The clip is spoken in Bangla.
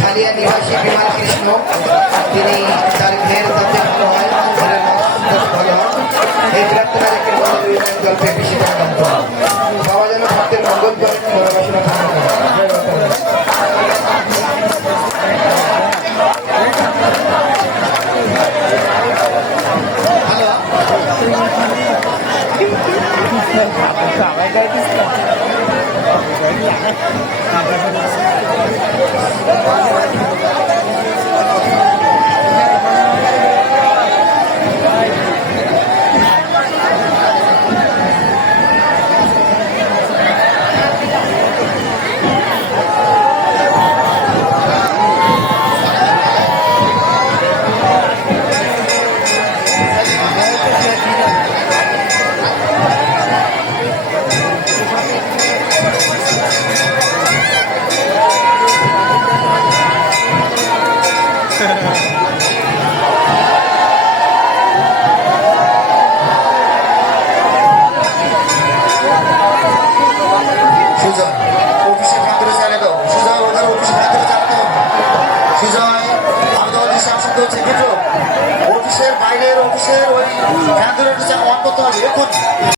খালিয়া নিবাসী বিমান কৃষ্ণ, তিনি তার ঘের যাতে ভালো। হয় ভালো হয় এই প্রার্থনা রেখে মন্দির ইউনিয়ন গল্পে বেশি আনন্দ বাবা যেন ভক্তের মঙ্গল করেন বড় বাসনা কামনা করেন জয় বাবা। হ্যালো সুজয় অফিসের ভেতরে চালিয়ে দাও সুজয় ওদের অফিসের ভেতরে চালাতে হবে সুজয় আমি তো অফিসে আসতে হচ্ছে কিন্তু অফিসের বাইরের অফিসের ওই ভেতরে অন করতে হবে এখন